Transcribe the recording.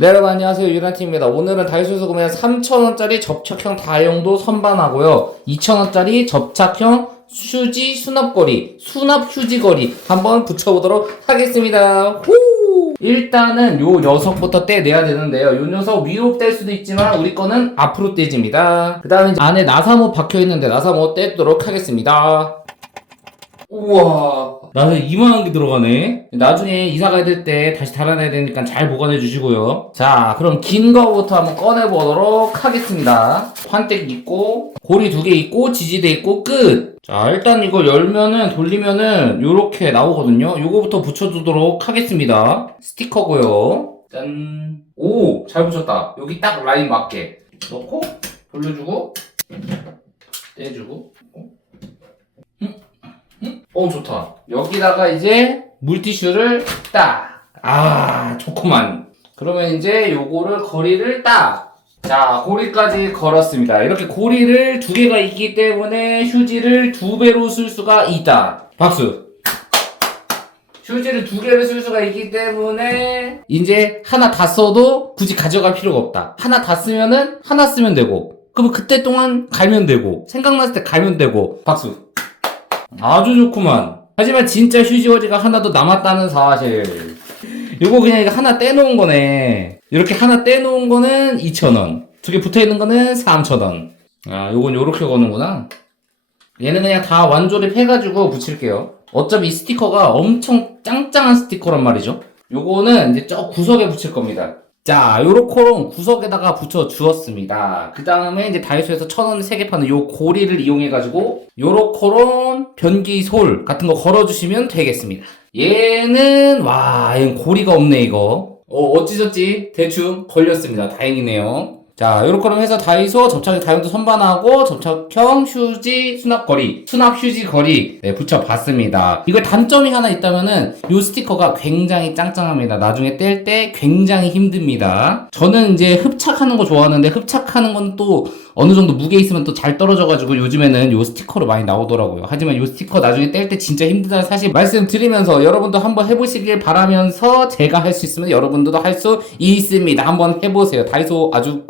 네, 여러분 안녕하세요. 유란팀입니다. 오늘은 다이소에서 구매한 3,000원짜리 접착형 다용도 선반하고요. 2,000원짜리 접착형 휴지 수납거리 수납 휴지거리 한번 붙여보도록 하겠습니다. 후! 일단은 요 녀석부터 떼내야 되는데요. 요 녀석 위로 뗄 수도 있지만 우리 거는 앞으로 떼집니다. 그 다음에 안에 나사모 박혀있는데 나사모 떼도록 하겠습니다. 우와 나는 이만한 게 들어가네. 나중에 이사 가야 될 때 다시 달아내야 되니까 잘 보관해 주시고요. 자 그럼 긴 거부터 한번 꺼내 보도록 하겠습니다. 환댁 있고 고리 두 개 있고 지지대 있고 끝 자 일단 이거 열면은 돌리면은 요렇게 나오거든요. 요거부터 붙여주도록 하겠습니다. 스티커고요. 짠 오 잘 붙였다. 여기 딱 라인 맞게. 넣고 돌려주고 떼주고. 어 좋다. 여기다가 이제 물티슈를 딱 아 좋구만. 그러면 이제 요거를 거리를 딱 자 고리까지 걸었습니다. 이렇게 고리를 두 개가 있기 때문에 휴지를 두 배로 쓸 수가 있다. 박수. 휴지를 두 개를 쓸 수가 있기 때문에 이제 하나 다 써도 굳이 가져갈 필요가 없다. 하나 다 쓰면은 하나 쓰면 되고 그럼 그때 동안 갈면 되고 생각났을 때 갈면 되고. 박수 아주 좋구만. 하지만 진짜 휴지워지가 하나 더 남았다는 사실. 요거 그냥 이거 하나 떼놓은 거네. 이렇게 하나 떼놓은 거는 2,000원. 두 개 붙어 있는 거는 3,000원. 아, 요건 요렇게 거는구나. 얘는 그냥 다 완조립 해가지고 붙일게요. 어차피 이 스티커가 엄청 짱짱한 스티커란 말이죠. 요거는 이제 저 구석에 붙일 겁니다. 자, 요렇게롱 구석에다가 붙여 주었습니다. 그 다음에 이제 다이소에서 천원 세개 파는 요 고리를 이용해가지고 요렇게롱 변기솔 같은 거 걸어주시면 되겠습니다. 얘는, 와, 얘는 고리가 없네, 이거. 어, 어찌저찌 대충 걸렸습니다. 다행이네요. 자, 요렇게럼 해서 다이소 접착 다용도 선반하고 접착형 휴지 수납 거리, 수납 휴지 거리 네, 붙여봤습니다. 이거 단점이 하나 있다면은 요 스티커가 굉장히 짱짱합니다. 나중에 뗄 때 굉장히 힘듭니다. 저는 이제 흡착하는 거 좋아하는데 흡착하는 건 또 어느 정도 무게 있으면 또 잘 떨어져가지고 요즘에는 요 스티커로 많이 나오더라고요. 하지만 요 스티커 나중에 뗄 때 진짜 힘들다는 사실 말씀드리면서 여러분도 한번 해보시길 바라면서 제가 할 수 있으면 여러분들도 할 수 있습니다. 한번 해보세요. 다이소 아주